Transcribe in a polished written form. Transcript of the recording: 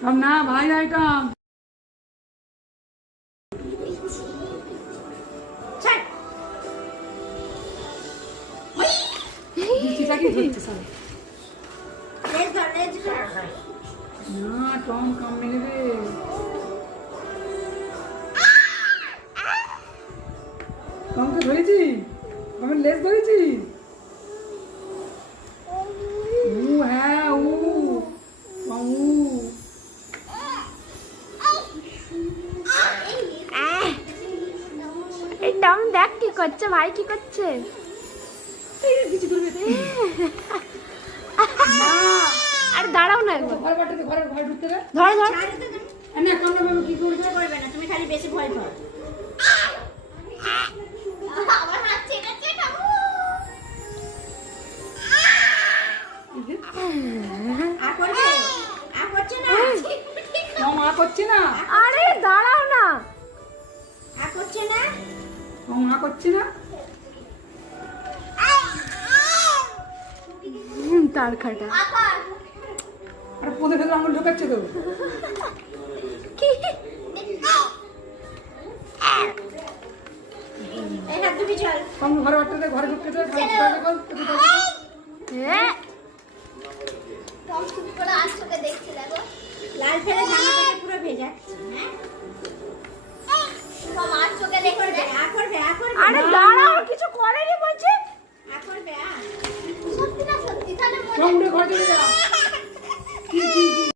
अब ना भाई आइटम না টম কম মিলবে টমকে ধরেছি আমি লেজ ধরেছি হ্যাঁ এই টম দেখ কি করছে ভাই কি করছে আর দাঁড়াও না একবার ঘরে ঢুকতে রে ধর ধর না কম না কি করবে করবে না তুমি খালি বেশি ভয় পাও আমার হাত চেটাচ্ছে কামু করছে না টম করছে না আরে দাঁড়াও না করছে না টম করছে না তার খাটা আরে পোদে ফেলে আঙুল ঢোকাচ্ছে তো কি এই হাত দুটি চল টম ঘরে বাটতে ঘরে ঢুকতে দে হ্যাঁ টম চুপ করে আসছে দেখছি দেখো লাল ফেলে জামাটাকে পুরো ভেজাচ্ছে হ্যাঁ টম আর চোখে দেখবে করবে আরে দাঁড়াও কিছু করেনি বলছে করবে সত্যি না সত্যি তাহলে টম উঠে ঘরে চলে যা কি